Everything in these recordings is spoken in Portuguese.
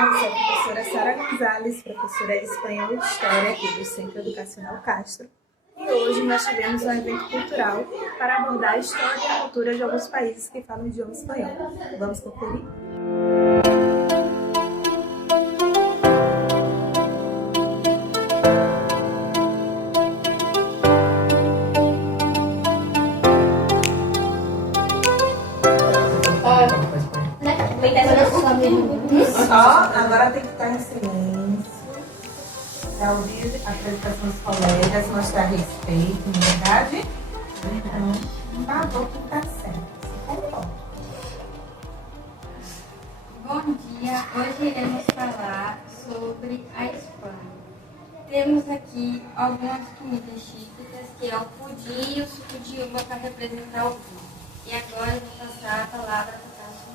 eu sou a professora Sara Gonzalez, professora de Espanhol e de História aqui do Centro Educacional Castro. E hoje nós tivemos um evento cultural para abordar a história e a cultura de alguns países que falam o idioma espanhol. Vamos conferir? Agora tem que estar em silêncio, para ouvir a apresentação dos colegas, mostrar respeito, verdade? Então, por favor, que está certo. Se comporta. Bom dia, hoje iremos falar sobre a Espanha. Temos aqui algumas comidas típicas, que é o pudim e o suco de uva para representar o vinho. E agora eu vou passar a palavra para o Cássio.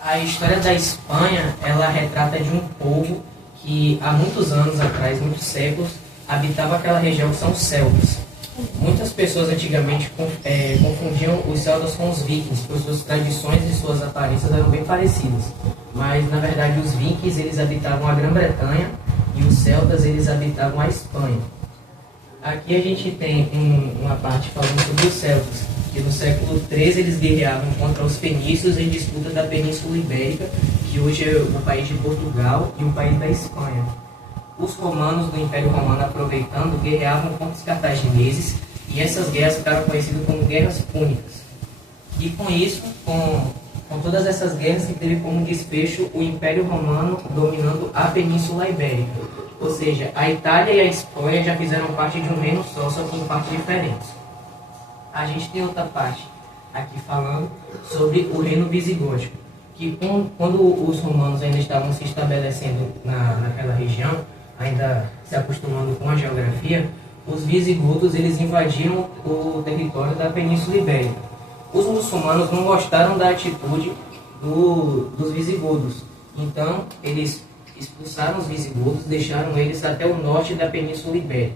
A história da Espanha, ela retrata de um povo que há muitos anos atrás, muitos séculos, habitava aquela região que são os celtas. Muitas pessoas antigamente confundiam os celtas com os vikings, pois suas tradições e suas aparências eram bem parecidas. Mas, na verdade, os vikings eles habitavam a Grã-Bretanha e os celtas eles habitavam a Espanha. Aqui a gente tem uma parte falando sobre os celtas, que no século XIII eles guerreavam contra os fenícios em disputa da Península Ibérica, que hoje é o país de Portugal e o país da Espanha. Os romanos do Império Romano, aproveitando, guerreavam contra os cartagineses, e essas guerras ficaram conhecidas como guerras púnicas. E com isso, com todas essas guerras, se teve como desfecho o Império Romano dominando a Península Ibérica. Ou seja, a Itália e a Espanha já fizeram parte de um reino só que em partes diferentes. A gente tem outra parte aqui falando sobre o reino visigótico, que quando os romanos ainda estavam se estabelecendo naquela região, ainda se acostumando com a geografia, os visigodos eles invadiram o território da Península Ibérica. Os muçulmanos não gostaram da atitude dos visigodos, então eles expulsaram os visigodos, deixaram eles até o norte da Península Ibérica.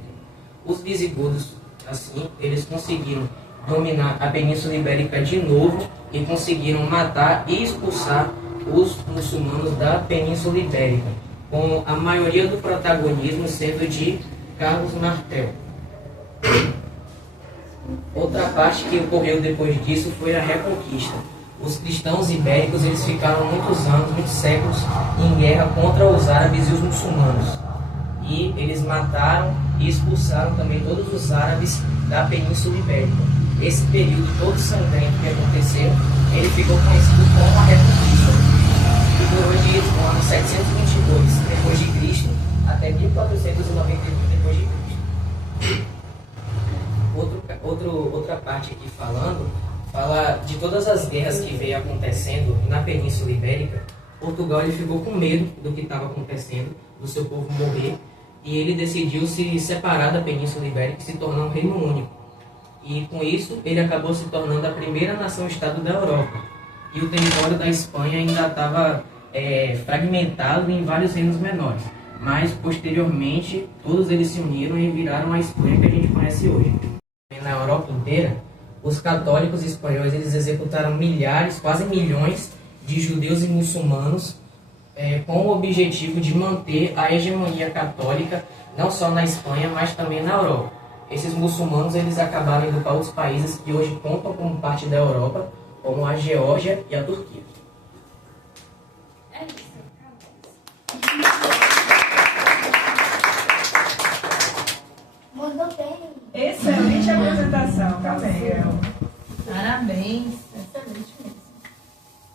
Os visigodos, assim, eles conseguiram dominar a Península Ibérica de novo e conseguiram matar e expulsar os muçulmanos da Península Ibérica, com a maioria do protagonismo sendo de Carlos Martel. Outra parte que ocorreu depois disso foi a Reconquista. Os cristãos ibéricos eles ficaram muitos anos, muitos séculos, em guerra contra os árabes e os muçulmanos. E eles mataram e expulsaram também todos os árabes da Península Ibérica. Esse período todo sangrento que aconteceu, ele ficou conhecido como a Reconquista, que durou do ano 722 depois de Cristo até 1491 depois de Cristo. Outra parte aqui fala de todas as guerras que veio acontecendo na Península Ibérica. Portugal ele ficou com medo do que estava acontecendo, do seu povo morrer, e ele decidiu se separar da Península Ibérica e se tornar um reino único. E com isso ele acabou se tornando a primeira nação-estado da Europa. E o território da Espanha ainda estava fragmentado em vários reinos menores. Mas posteriormente todos eles se uniram e viraram a Espanha que a gente conhece hoje. Na Europa inteira, os católicos espanhóis eles executaram milhares, quase milhões de judeus e muçulmanos com o objetivo de manter a hegemonia católica não só na Espanha, mas também na Europa. Esses muçulmanos eles acabaram indo para outros países que hoje contam como parte da Europa, como a Geórgia e a Turquia. É isso, Mandou bem. Excelente apresentação, Gabriel. Parabéns. Excelente mesmo.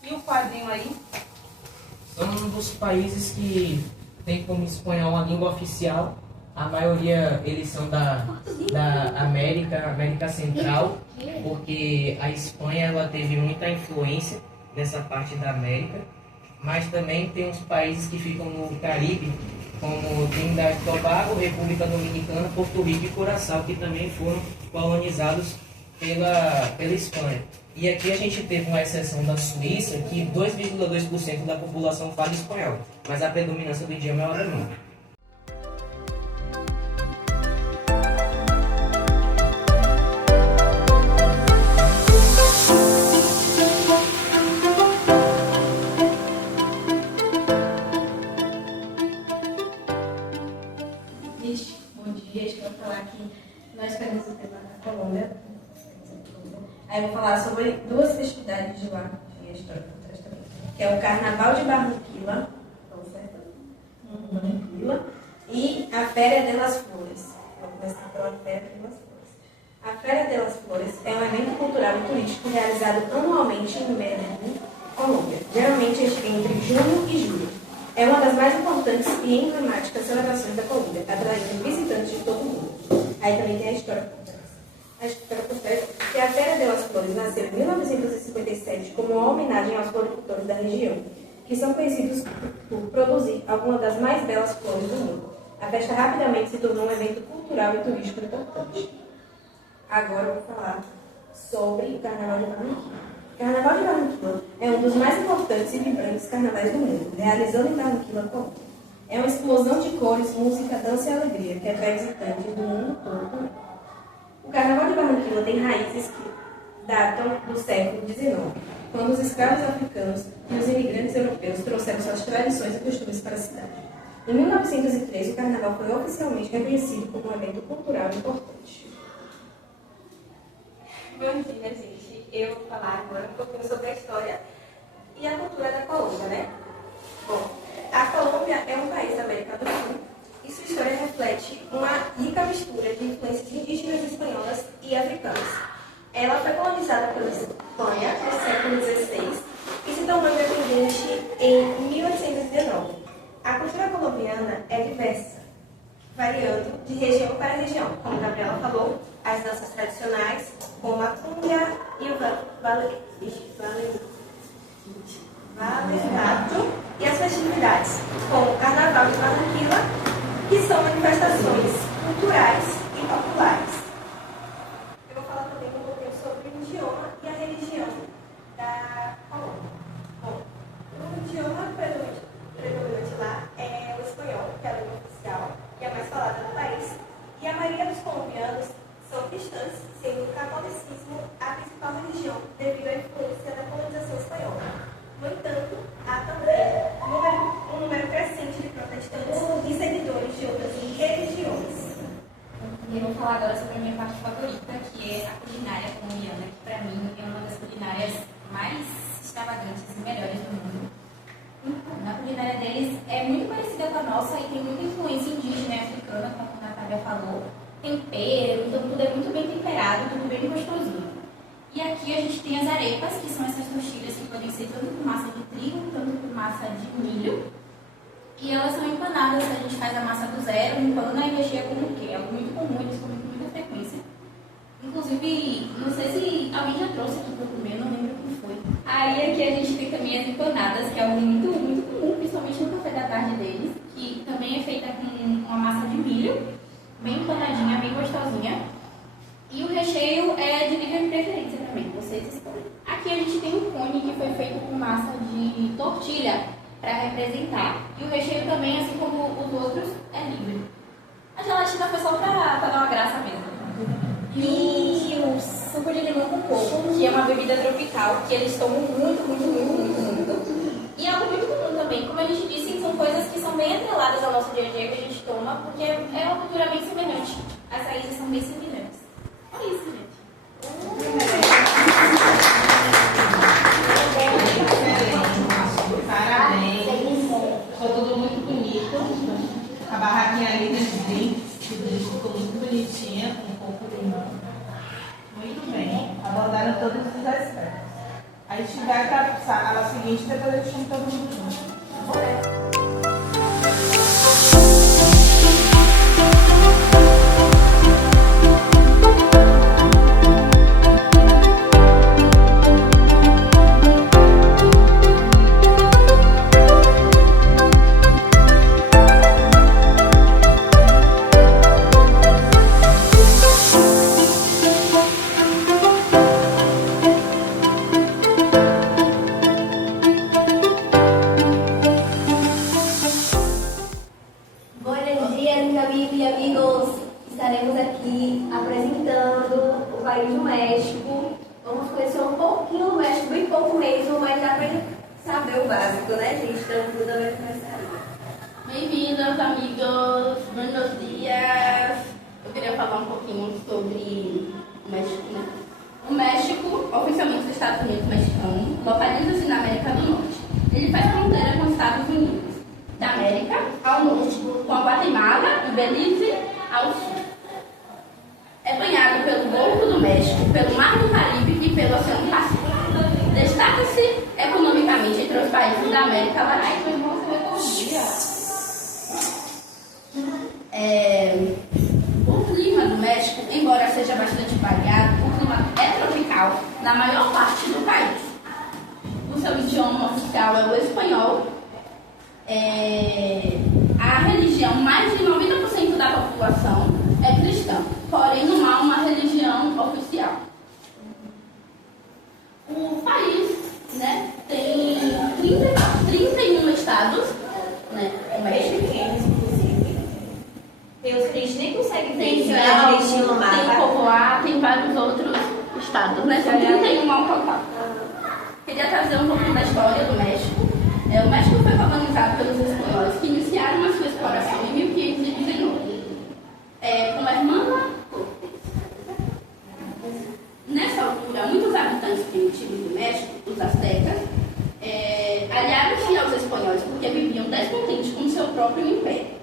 E o quadrinho aí? São um dos países que tem como espanhol a língua oficial. A maioria eles são da América Central, porque a Espanha ela teve muita influência nessa parte da América, mas também tem uns países que ficam no Caribe, como Trinidad e Tobago, República Dominicana, Porto Rico e Curaçao, que também foram colonizados pela Espanha. E aqui a gente teve uma exceção da Suíça, que 2,2% da população fala espanhol, mas a predominância do idioma é o alemão. Aí eu vou falar sobre duas festividades de lá, de história por trás também, que é o Carnaval de Barranquilla, Barranquilla, e a Féria de las Flores. Vou começar pela Féria de las Flores. A Féria de las Flores é um evento cultural e turístico realizado anualmente em Medellín, Colômbia, geralmente entre junho e julho. É uma das mais importantes e emblemáticas celebrações da Colômbia, atraindo visitantes de todo o mundo. Aí também tem a história por trás. A história por trás é que a Féria de las Flores nasceu em 1957 como uma homenagem aos floricultores da região, que são conhecidos por produzir algumas das mais belas flores do mundo. A festa rapidamente se tornou um evento cultural e turístico importante. Agora eu vou falar sobre o Carnaval de Barranquilla. O Carnaval de Barranquilla é um dos mais importantes e vibrantes carnavais do mundo, realizado em Barranquilla, Colômbia. É uma explosão de cores, música, dança e alegria que atrai visitantes do mundo todo. O Carnaval de Barranquilla tem raízes que datam do século XIX, quando os escravos africanos e os imigrantes europeus trouxeram suas tradições e costumes para a cidade. Em 1903, o Carnaval foi oficialmente reconhecido como um evento cultural importante. Bom dia, gente. Eu vou falar agora um pouquinho sobre a história e a cultura da Colômbia, né? Bom, a Colômbia é um país da América do Sul e sua história reflete uma rica mistura de influências indígenas, espanholas e africanas. Ela foi colonizada pela Espanha no século XVI e se tornou independente em 1819. A cultura colombiana é diversa, variando de região para região. Como a Gabriela falou, as danças tradicionais, como a cumbia e o vallenato, e as festividades, como o Carnaval de Barranquilla, que são manifestações culturais e populares. Eu vou falar também um pouquinho sobre o idioma e a religião da Colômbia. Bom, o idioma predominante lá é o espanhol, que é a língua oficial e a mais falada no país, e a maioria dos colombianos são cristãs, sendo o catolicismo a principal religião devido à influência da colonização espanhola. No entanto, há também um número crescente de protestantes e seguidores de outras religiões. Eu vou falar agora sobre a minha parte favorita, que é a culinária colombiana, que para mim é uma das culinárias mais extravagantes e melhores do mundo. A culinária deles é muito parecida com a nossa e tem muita influência indígena e africana, como a Natália falou. Tempero, então tudo é muito bem temperado, tudo bem gostosinho. E aqui a gente tem as arepas, que são essas tortilhas que podem ser tanto com massa de trigo, tanto com massa de milho. E elas são empanadas, a gente faz a massa do zero, empana e recheia com o quê? É algo muito comum, eles comem com muita frequência. Inclusive, não sei se alguém já trouxe aqui para comer, não lembro quem foi. Aí aqui a gente tem também as empanadas, que é algo muito comum, principalmente no café da tarde deles, que também é feita com uma massa de milho, bem empanadinha, bem gostosinha. E o recheio é de livre preferência também, vocês escolhem. Aqui a gente tem um cone que foi feito com massa de tortilha para representar. E o recheio também, assim como os outros, é livre. A gelatina foi só para dar uma graça mesmo. E o suco de limão com coco, que é uma bebida tropical, que eles tomam muito. E é algo muito comum também. Como a gente disse, são coisas que são bem atreladas ao nosso dia a dia que a gente toma, porque é uma cultura bem semelhante. As raízes são bem semelhantes. É isso, gente. Parabéns. Ficou tudo muito bonito. A barraquinha ali dos drinks, ficou muito bonitinha, com coco de limão. Muito bem. Abordaram todos os aspectos. Aí tiver para a sala seguinte, depois eu chamo todo mundo junto. Bem-vindos, amigos. Buenos dias. Eu queria falar um pouquinho sobre o México, né? O México, oficialmente os Estados Unidos mexicanos, localiza-se na América do Norte. Ele faz fronteira com os Estados Unidos da América ao norte, com a Guatemala e Belize ao sul. É banhado pelo Golfo do México, pelo Mar do Caribe e pelo Oceano Pacífico. Destaca-se economicamente entre os países da América Latina. O clima do México, embora seja bastante variado, o clima é tropical na maior parte do país. O seu idioma oficial é o espanhol. A religião, mais de 90% da população é cristã, porém não há uma religião oficial. O país, né, tem 31 estados, né, o México. Tem uns que a gente nem consegue ver Tem direitinho no mapa. Tem Povoar, tem vários outros estados, né? São 31 ao total. Queria trazer um pouco da história do México. O México foi colonizado pelos espanhóis que iniciaram a sua exploração em 1519, com a irmã Cortés. Nessa altura, muitos habitantes primitivos do México, os astecas, aliaram-se aos espanhóis porque viviam descontentes com seu próprio império.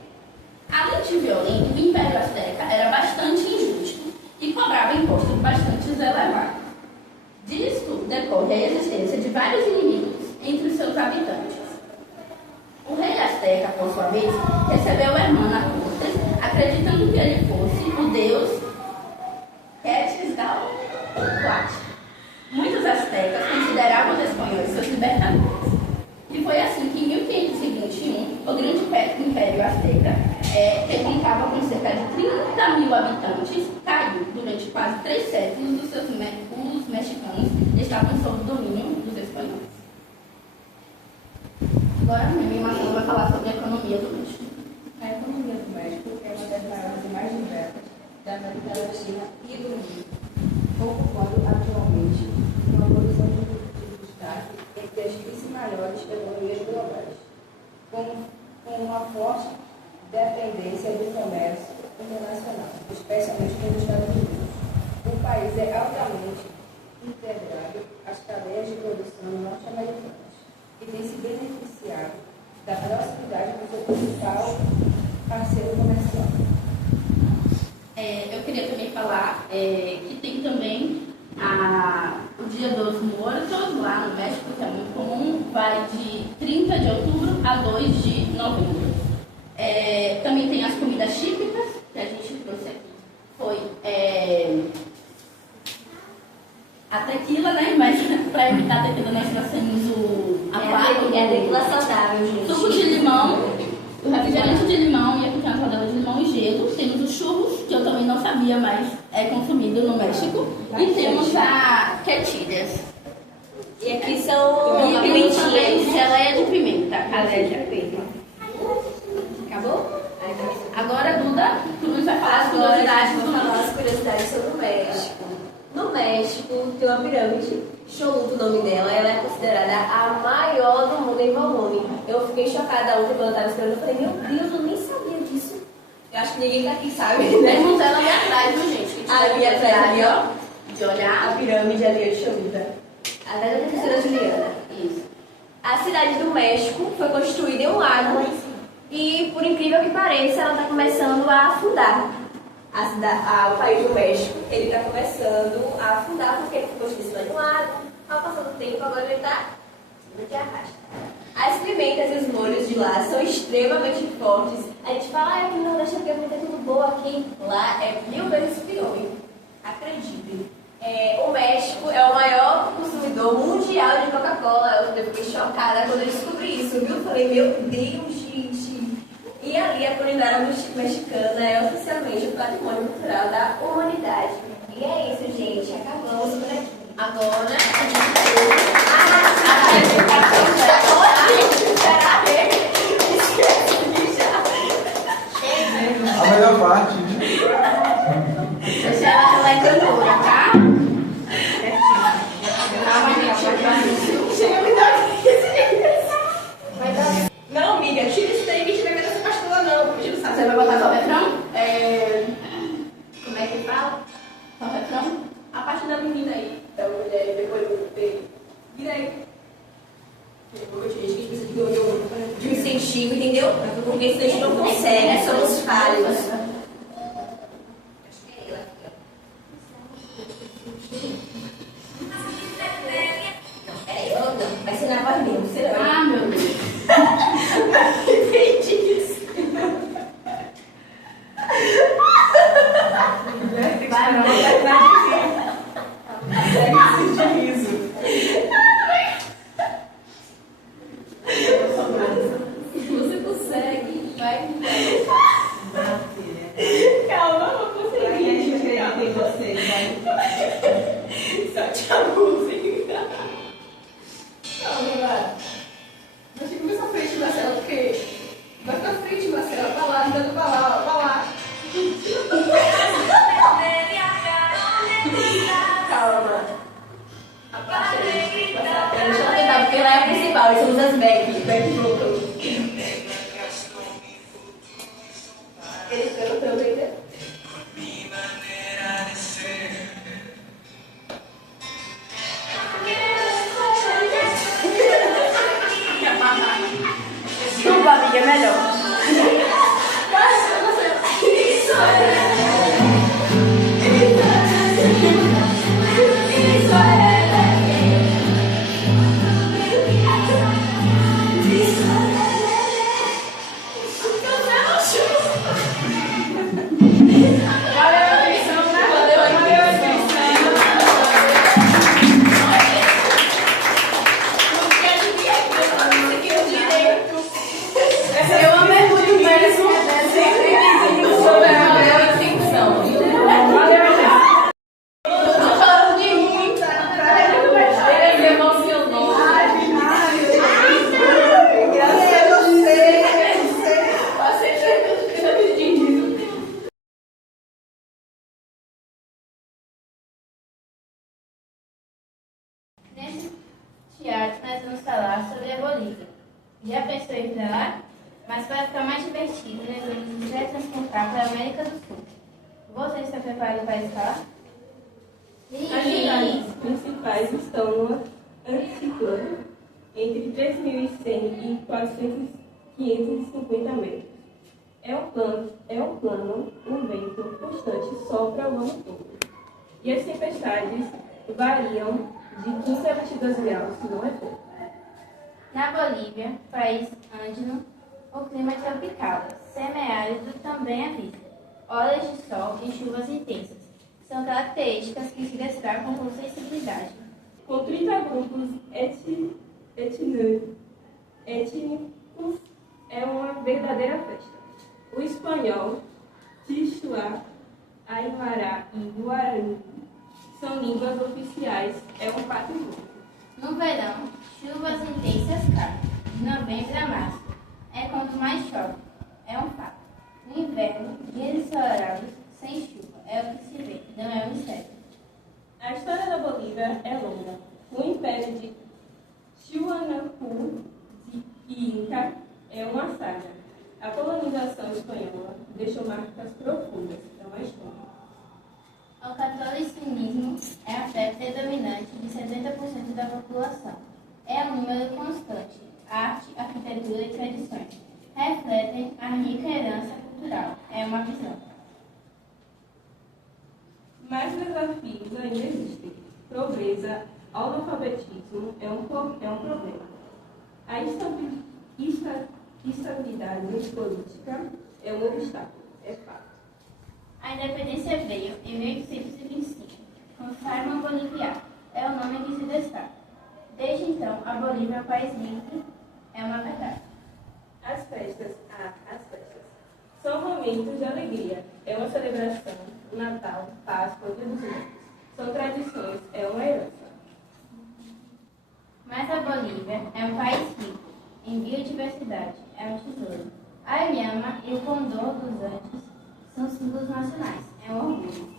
Além de violento, o Império Azteca era bastante injusto e cobrava impostos bastante elevados. Disto decorre a existência de vários inimigos entre os seus habitantes. O rei Azteca, por sua vez, recebeu Hernán Cortés, acreditando que ele fosse o deus Quetzalcóatl. Muitos astecas consideravam os espanhóis seus libertadores. E foi assim que em 1521, o grande Império Azteca, que contava com cerca de 30 mil habitantes, caiu. Durante quase 3 séculos, os mexicanos estavam sob o domínio dos espanhóis. Agora mesmo, Marcelo vai falar sobre a economia do México. A economia do México é uma das maiores e mais diversas da América Latina e do mundo, ocupando atualmente uma posição de destaque entre as 15 maiores economias globais, com uma forte dependência do comércio internacional, especialmente com os Estados Unidos. O país é altamente integrado às cadeias de produção norte-americanas e tem se beneficiado da proximidade do seu principal parceiro comercial. Eu queria também falar que tem também o Dia dos Muertos lá no México, que é muito comum, vai de 30 de outubro a 2 de novembro. Também tem as comidas típicas que a gente trouxe aqui. Foi a tequila, né? Mas para evitar a tequila nós trouxemos a tequila saudável, gente. suco de limão, o refrigerante de limão e aqui tem a rodela de limão e gelo. Temos os churros, que eu também não sabia, mas é consumido no México. E temos a quetilhas. E aqui são pimentinhas. Geleia de pimenta. Acabou? Agora, Duda, tu nos vai falar as curiosidades do falar México. as curiosidades sobre o México. No México tem uma pirâmide, Xolutl, o nome dela, ela é considerada a maior do mundo em volume. Eu fiquei chocada ontem quando eu estava escrevendo, eu falei, meu Deus, eu nem sabia disso. Eu acho que ninguém aqui sabe, né? Temos ela ali atrás, viu, gente? Que Ali atrás, ali, ó. De olhar. A pirâmide ali de Xolutl. Atrás da professora Juliana. Isso. A cidade do México foi construída em um lago e, por incrível que pareça, ela está começando a afundar. O país do México, ele está começando a afundar porque ele ficou construído de um lago. Ao passar do tempo, agora ele está de arrasta. As pimentas e os molhos de lá são extremamente fortes. A gente fala, aqui no Nordeste a pimenta é tudo boa, aqui. Lá é 1000 vezes pior, hein? Acreditem. O México é o maior consumidor mundial de Coca-Cola. Eu fiquei chocada quando eu descobri isso, viu? Falei, meu Deus, gente. E ali a culinária mexicana é oficialmente o patrimônio cultural da humanidade. E é isso, gente. Acabamos por aqui. Agora, a gente A melhor parte. Deixa ela é cantora, tá? Calma, gente. chega a me dar Não, amiga, tira isso daí que a gente vai ver essa pastora não, porque a gente não sabe. Você vai botar só o refrão? Como é que fala? Só o refrão? A parte da menina aí. contigo, entendeu? Porque se a gente não consegue, somos falhos. Vai ser na voz mesmo, você não. Ah, meu Deus. Entendi isso. Você consegue, vai. Calma, eu vou conseguir. A gente acredita em você, vai. Só te abusem. Calma, vai. Mas fica mais pra frente, Marcela, porque... Vai pra frente, Marcela. Vai lá, andando pra lá, ó. Vai lá. Calma. A parte aí. Deixa eu tentar, porque ela é a principal. Nós somos as back vocals. Eles cantam ainda. Chuva, amiga, é melhor. Eu amei muito mesmo. Sempre que sobre a bela ficção. Tô falando de muito. Ele me emocionou. Graças a você. Passei 3 anos de disso. Nesse teatro, nós vamos falar sobre a Bolívia. Já pensou em ir para lá? Mas para ficar mais divertido, nós vamos nos teletransportar para a América do Sul. Você está preparado para estar? As cidades principais estão no anticiclone, entre 3.100 e 550 metros. É um plano, um vento constante sopra o ano todo. E as tempestades variam de 15 a 22 graus, se não é pouco. Na Bolívia, país andino, o clima é tropical, semiárido também havia. Horas de sol e chuvas intensas são características que se destacam por sensibilidade. Com 30 grupos étnicos, é uma verdadeira festa. O espanhol, Quechua, Aymara e Guarani são línguas oficiais, é um patrimônio. No verão, chuvas intensas caem, de novembro a março. É quanto mais chove, é um fato. No inverno, dias ensolarados, sem chuva, é o que se vê, não é um mistério. A história da Bolívia é longa. O Império de Tiwanaku e Inca é uma saga. A colonização espanhola deixou marcas profundas, é uma história. O catolicismo é a fé predominante de 70% da população. É um número constante. Arte, arquitetura e tradições refletem a rica herança cultural. É uma visão. Mais desafios ainda existem. Pobreza, analfabetismo é um problema. A estabilidade política é um obstáculo, é fato. A independência veio em 1825, com Simón Bolívar, é o nome que se destaca. Desde então, a Bolívia é um país livre, é uma verdade. As festas são momentos de alegria, é uma celebração, Natal, Páscoa, Dia dos Mortos. São tradições, é uma herança. Mas a Bolívia é um país rico, em biodiversidade, é um tesouro. A lhama e o condor dos Andes são símbolos nacionais, é um orgulho.